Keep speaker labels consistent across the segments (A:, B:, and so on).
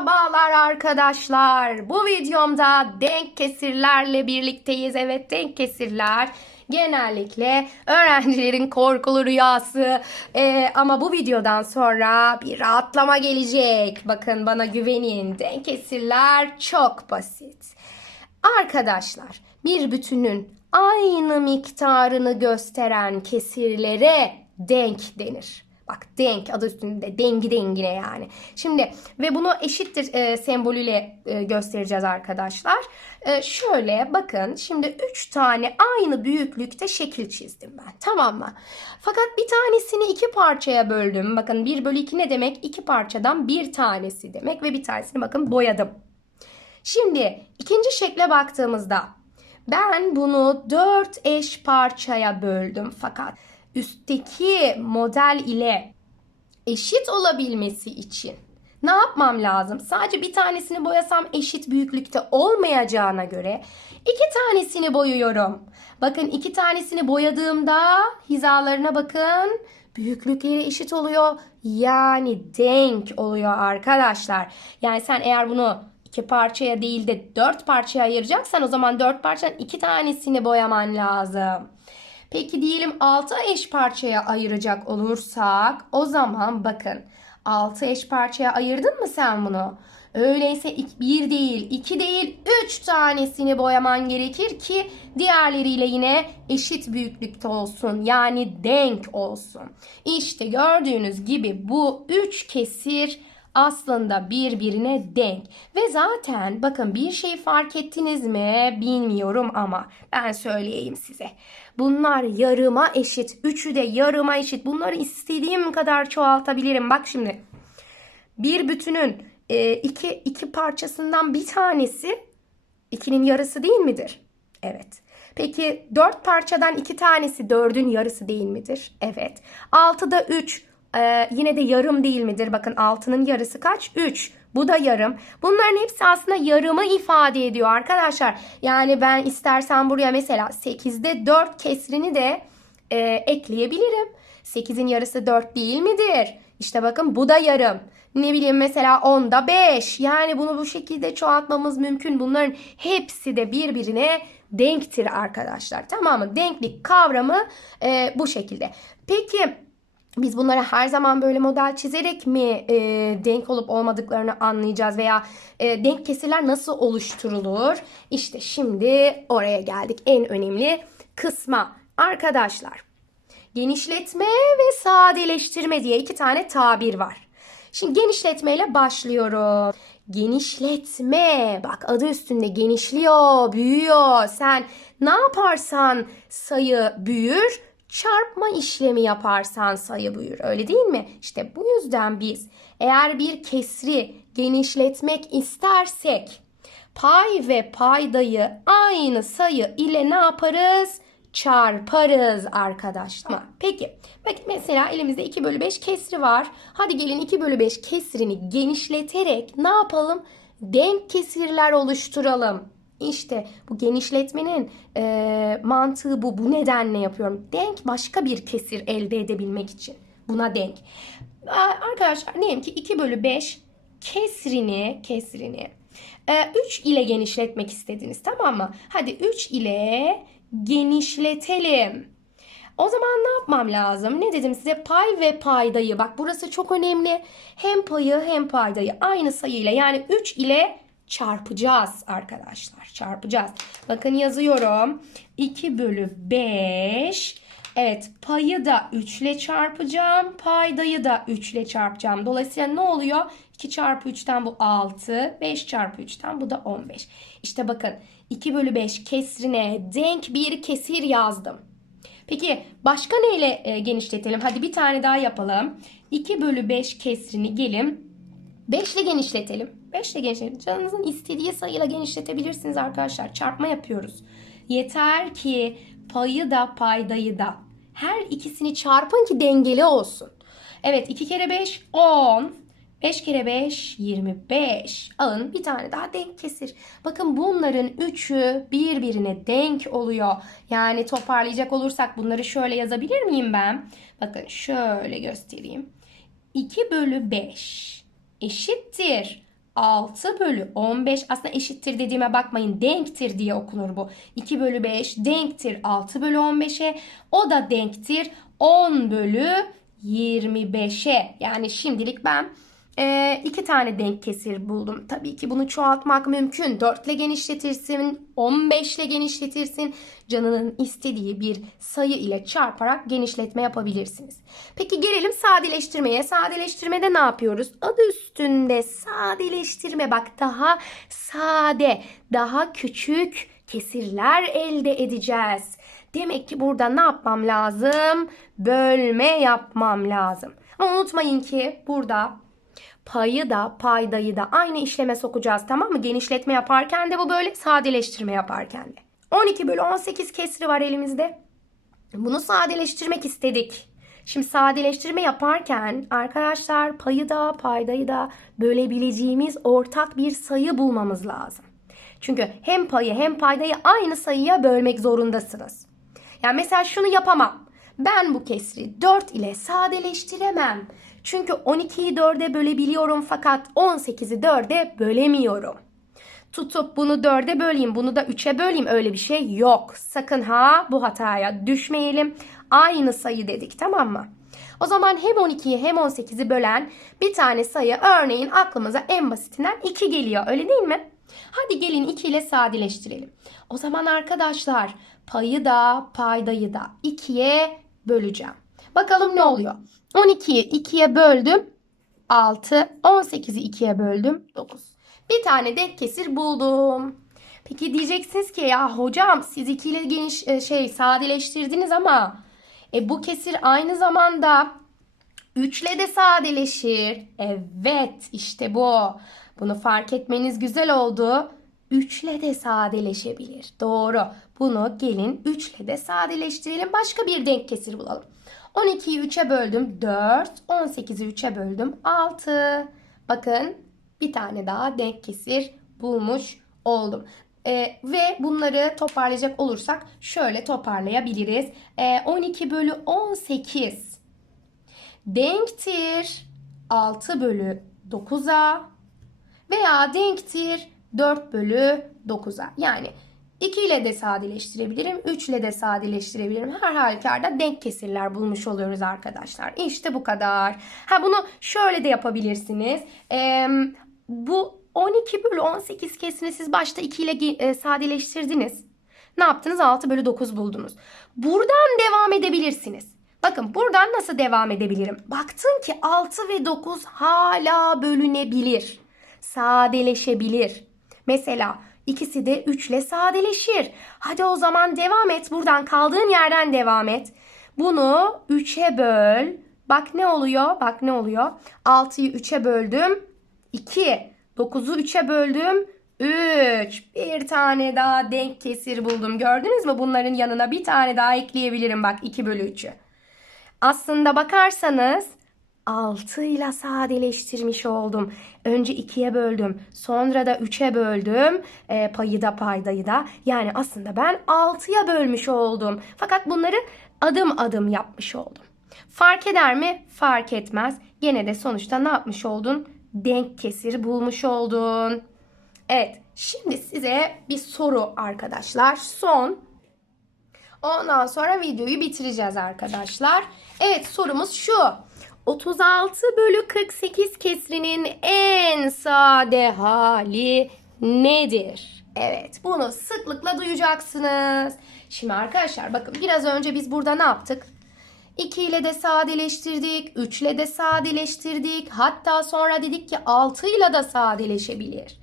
A: Merhabalar arkadaşlar. Bu videomda denk kesirlerle birlikteyiz. Evet denk kesirler genellikle öğrencilerin korkulu rüyası. Ee, ama bu videodan sonra bir rahatlama gelecek. Bakın bana güvenin. Denk kesirler çok basit. Arkadaşlar bir bütünün aynı miktarını gösteren kesirlere denk denir. Bak denk adı üstünde dengi dengine yani. Şimdi ve bunu eşittir e, sembolüyle e, göstereceğiz arkadaşlar. E, şöyle bakın şimdi 3 tane aynı büyüklükte şekil çizdim ben tamam mı? Fakat bir tanesini iki parçaya böldüm. Bakın 1 bölü 2 ne demek? İki parçadan bir tanesi demek ve bir tanesini bakın boyadım. Şimdi ikinci şekle baktığımızda ben bunu dört eş parçaya böldüm fakat üstteki model ile eşit olabilmesi için ne yapmam lazım? Sadece bir tanesini boyasam eşit büyüklükte olmayacağına göre iki tanesini boyuyorum. Bakın iki tanesini boyadığımda hizalarına bakın. Büyüklükleri eşit oluyor. Yani denk oluyor arkadaşlar. Yani sen eğer bunu iki parçaya değil de dört parçaya ayıracaksan o zaman dört parçanın iki tanesini boyaman lazım. Peki diyelim 6 eş parçaya ayıracak olursak o zaman bakın 6 eş parçaya ayırdın mı sen bunu? Öyleyse bir değil, iki değil, üç tanesini boyaman gerekir ki diğerleriyle yine eşit büyüklükte olsun. Yani denk olsun. İşte gördüğünüz gibi bu üç kesir aslında birbirine denk. Ve zaten bakın bir şey fark ettiniz mi bilmiyorum ama ben söyleyeyim size. Bunlar yarıma eşit. Üçü de yarıma eşit. Bunları istediğim kadar çoğaltabilirim. Bak şimdi bir bütünün e, iki, iki parçasından bir tanesi ikinin yarısı değil midir? Evet. Peki dört parçadan iki tanesi dördün yarısı değil midir? Evet. Altıda üç ee, yine de yarım değil midir? Bakın 6'nın yarısı kaç? 3. Bu da yarım. Bunların hepsi aslında yarımı ifade ediyor arkadaşlar. Yani ben istersen buraya mesela 8'de 4 kesrini de e, ekleyebilirim. 8'in yarısı 4 değil midir? İşte bakın bu da yarım. Ne bileyim mesela 10'da 5. Yani bunu bu şekilde çoğaltmamız mümkün. Bunların hepsi de birbirine denktir arkadaşlar. Tamam mı? Denklik kavramı e, bu şekilde. Peki biz bunlara her zaman böyle model çizerek mi e, denk olup olmadıklarını anlayacağız veya e, denk kesirler nasıl oluşturulur? İşte şimdi oraya geldik en önemli kısma. Arkadaşlar genişletme ve sadeleştirme diye iki tane tabir var. Şimdi genişletmeyle başlıyorum. Genişletme bak adı üstünde genişliyor, büyüyor. Sen ne yaparsan sayı büyür çarpma işlemi yaparsan sayı buyur. Öyle değil mi? İşte bu yüzden biz eğer bir kesri genişletmek istersek pay ve paydayı aynı sayı ile ne yaparız? Çarparız arkadaşlar. Peki. Bak mesela elimizde 2 bölü 5 kesri var. Hadi gelin 2 bölü 5 kesrini genişleterek ne yapalım? Denk kesirler oluşturalım. İşte bu genişletmenin e, mantığı bu. Bu nedenle yapıyorum. Denk başka bir kesir elde edebilmek için. Buna denk. Arkadaşlar diyelim ki 2 bölü 5 kesrini kesrini e, 3 ile genişletmek istediniz tamam mı? Hadi 3 ile genişletelim. O zaman ne yapmam lazım? Ne dedim size? Pay ve paydayı. Bak burası çok önemli. Hem payı hem paydayı aynı sayıyla yani 3 ile çarpacağız arkadaşlar. Çarpacağız. Bakın yazıyorum. 2 bölü 5. Evet payı da 3 ile çarpacağım. Paydayı da 3 ile çarpacağım. Dolayısıyla ne oluyor? 2 çarpı 3'ten bu 6. 5 çarpı 3'ten bu da 15. İşte bakın 2 bölü 5 kesrine denk bir kesir yazdım. Peki başka neyle e, genişletelim? Hadi bir tane daha yapalım. 2 bölü 5 kesrini gelin 5 ile genişletelim. 5 ile genişletelim. Canınızın istediği sayıyla genişletebilirsiniz arkadaşlar. Çarpma yapıyoruz. Yeter ki payı da paydayı da her ikisini çarpın ki dengeli olsun. Evet 2 kere 5 10. 5 kere 5 25. Alın bir tane daha denk kesir. Bakın bunların üçü birbirine denk oluyor. Yani toparlayacak olursak bunları şöyle yazabilir miyim ben? Bakın şöyle göstereyim. 2 bölü 5 eşittir 6 bölü 15 aslında eşittir dediğime bakmayın denktir diye okunur bu. 2 bölü 5 denktir 6 bölü 15'e o da denktir 10 bölü 25'e. Yani şimdilik ben e, iki tane denk kesir buldum. Tabii ki bunu çoğaltmak mümkün. 4 ile genişletirsin, 15 ile genişletirsin. Canının istediği bir sayı ile çarparak genişletme yapabilirsiniz. Peki gelelim sadeleştirmeye. Sadeleştirmede ne yapıyoruz? Adı üstünde sadeleştirme. Bak daha sade, daha küçük kesirler elde edeceğiz. Demek ki burada ne yapmam lazım? Bölme yapmam lazım. Ama unutmayın ki burada payı da paydayı da aynı işleme sokacağız tamam mı? Genişletme yaparken de bu böyle sadeleştirme yaparken de. 12 bölü 18 kesri var elimizde. Bunu sadeleştirmek istedik. Şimdi sadeleştirme yaparken arkadaşlar payı da paydayı da bölebileceğimiz ortak bir sayı bulmamız lazım. Çünkü hem payı hem paydayı aynı sayıya bölmek zorundasınız. Yani mesela şunu yapamam. Ben bu kesri 4 ile sadeleştiremem. Çünkü 12'yi 4'e bölebiliyorum fakat 18'i 4'e bölemiyorum. Tutup bunu 4'e böleyim, bunu da 3'e böleyim öyle bir şey yok. Sakın ha bu hataya düşmeyelim. Aynı sayı dedik tamam mı? O zaman hem 12'yi hem 18'i bölen bir tane sayı örneğin aklımıza en basitinden 2 geliyor öyle değil mi? Hadi gelin 2 ile sadeleştirelim. O zaman arkadaşlar payı da paydayı da 2'ye böleceğim. Bakalım ne oluyor? 12'yi 2'ye böldüm 6, 18'i 2'ye böldüm 9. Bir tane denk kesir buldum. Peki diyeceksiniz ki ya hocam siz 2 ile geniş e, şey sadeleştirdiniz ama e, bu kesir aynı zamanda 3 ile de sadeleşir. Evet işte bu. Bunu fark etmeniz güzel oldu. 3 ile de sadeleşebilir. Doğru. Bunu gelin 3 ile de sadeleştirelim. Başka bir denk kesir bulalım. 12'yi 3'e böldüm 4. 18'i 3'e böldüm 6. Bakın bir tane daha denk kesir bulmuş oldum. Ee, ve bunları toparlayacak olursak şöyle toparlayabiliriz. Ee, 12 bölü 18 denktir 6 bölü 9'a veya denktir 4 bölü 9'a. Yani 2 ile de sadeleştirebilirim, 3 ile de sadeleştirebilirim. Her halükarda denk kesirler bulmuş oluyoruz arkadaşlar. İşte bu kadar. Ha bunu şöyle de yapabilirsiniz. Ee, bu 12 bölü 18 kesini siz başta 2 ile e, sadeleştirdiniz. Ne yaptınız? 6 bölü 9 buldunuz. Buradan devam edebilirsiniz. Bakın buradan nasıl devam edebilirim? Baktım ki 6 ve 9 hala bölünebilir. Sadeleşebilir. Mesela ikisi de 3 ile sadeleşir. Hadi o zaman devam et. Buradan kaldığın yerden devam et. Bunu 3'e böl. Bak ne oluyor? Bak ne oluyor? 6'yı 3'e böldüm. 2. 9'u 3'e böldüm. 3. Bir tane daha denk kesir buldum. Gördünüz mü? Bunların yanına bir tane daha ekleyebilirim. Bak 2 bölü 3'ü. Aslında bakarsanız 6 ile sadeleştirmiş oldum. Önce 2'ye böldüm. Sonra da 3'e böldüm. E, payı da paydayı da. Yani aslında ben 6'ya bölmüş oldum. Fakat bunları adım adım yapmış oldum. Fark eder mi? Fark etmez. Gene de sonuçta ne yapmış oldun? Denk kesir bulmuş oldun. Evet. Şimdi size bir soru arkadaşlar. Son Ondan sonra videoyu bitireceğiz arkadaşlar. Evet sorumuz şu. 36 bölü 48 kesrinin en sade hali nedir? Evet bunu sıklıkla duyacaksınız. Şimdi arkadaşlar bakın biraz önce biz burada ne yaptık? 2 ile de sadeleştirdik, 3 ile de sadeleştirdik. Hatta sonra dedik ki 6 ile de sadeleşebilir.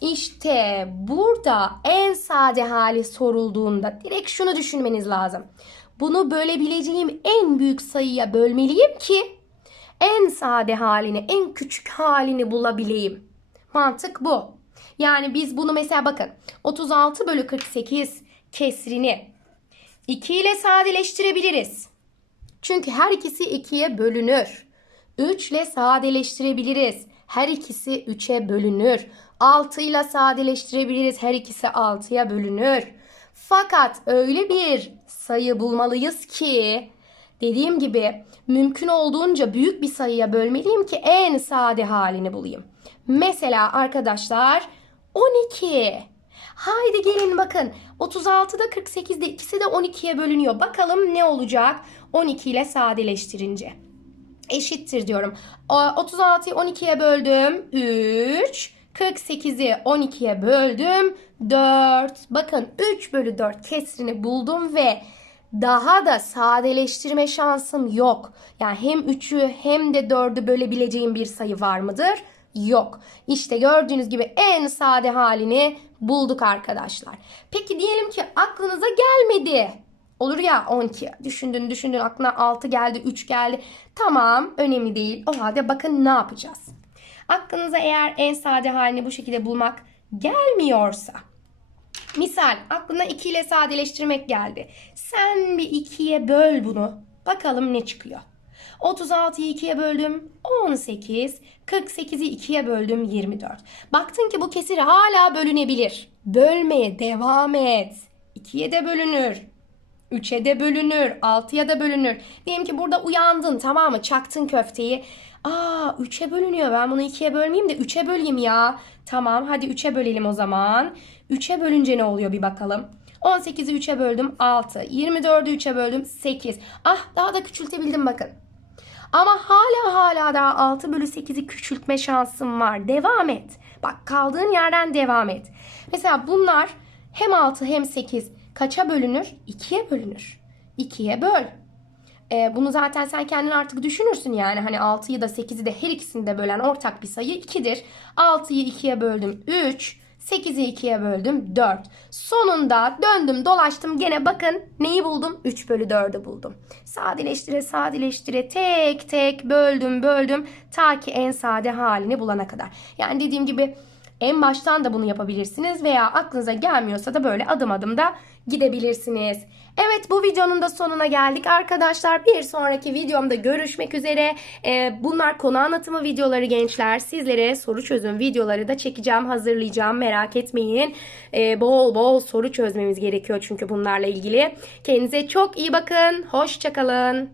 A: İşte burada en sade hali sorulduğunda direkt şunu düşünmeniz lazım. Bunu bölebileceğim en büyük sayıya bölmeliyim ki en sade halini, en küçük halini bulabileyim. Mantık bu. Yani biz bunu mesela bakın 36 bölü 48 kesrini 2 ile sadeleştirebiliriz. Çünkü her ikisi 2'ye bölünür. 3 ile sadeleştirebiliriz. Her ikisi 3'e bölünür. 6 ile sadeleştirebiliriz. Her ikisi 6'ya bölünür. Fakat öyle bir sayı bulmalıyız ki Dediğim gibi mümkün olduğunca büyük bir sayıya bölmeliyim ki en sade halini bulayım. Mesela arkadaşlar 12. Haydi gelin bakın. 36'da 48'de ikisi de 12'ye bölünüyor. Bakalım ne olacak 12 ile sadeleştirince. Eşittir diyorum. O- 36'yı 12'ye böldüm. 3. 48'i 12'ye böldüm. 4. Bakın 3 bölü 4 kesrini buldum ve daha da sadeleştirme şansım yok. Yani hem 3'ü hem de 4'ü bölebileceğim bir sayı var mıdır? Yok. İşte gördüğünüz gibi en sade halini bulduk arkadaşlar. Peki diyelim ki aklınıza gelmedi. Olur ya 12. Düşündün düşündün aklına 6 geldi 3 geldi. Tamam önemli değil. O halde bakın ne yapacağız. Aklınıza eğer en sade halini bu şekilde bulmak gelmiyorsa. Misal aklına 2 ile sadeleştirmek geldi. Sen bir 2'ye böl bunu. Bakalım ne çıkıyor. 36'yı 2'ye böldüm 18. 48'i 2'ye böldüm 24. Baktın ki bu kesir hala bölünebilir. Bölmeye devam et. 2'ye de bölünür. 3'e de bölünür. 6'ya da bölünür. Diyelim ki burada uyandın tamam mı? Çaktın köfteyi. Aa 3'e bölünüyor. Ben bunu 2'ye bölmeyeyim de 3'e böleyim ya. Tamam hadi 3'e bölelim o zaman. 3'e bölünce ne oluyor bir bakalım. 18'i 3'e böldüm 6. 24'ü 3'e böldüm 8. Ah daha da küçültebildim bakın. Ama hala hala daha 6 bölü 8'i küçültme şansım var. Devam et. Bak kaldığın yerden devam et. Mesela bunlar hem 6 hem 8 kaça bölünür? 2'ye bölünür. 2'ye böl. Ee, bunu zaten sen kendin artık düşünürsün yani. Hani 6'yı da 8'i de her ikisini de bölen ortak bir sayı 2'dir. 6'yı 2'ye böldüm 3. 8'i 2'ye böldüm 4. Sonunda döndüm dolaştım gene bakın neyi buldum? 3 bölü 4'ü buldum. Sadeleştire sadeleştire tek tek böldüm böldüm ta ki en sade halini bulana kadar. Yani dediğim gibi en baştan da bunu yapabilirsiniz veya aklınıza gelmiyorsa da böyle adım adım da gidebilirsiniz. Evet bu videonun da sonuna geldik arkadaşlar. Bir sonraki videomda görüşmek üzere. Ee, bunlar konu anlatımı videoları gençler. Sizlere soru çözüm videoları da çekeceğim, hazırlayacağım. Merak etmeyin. Ee, bol bol soru çözmemiz gerekiyor çünkü bunlarla ilgili. Kendinize çok iyi bakın. Hoşçakalın.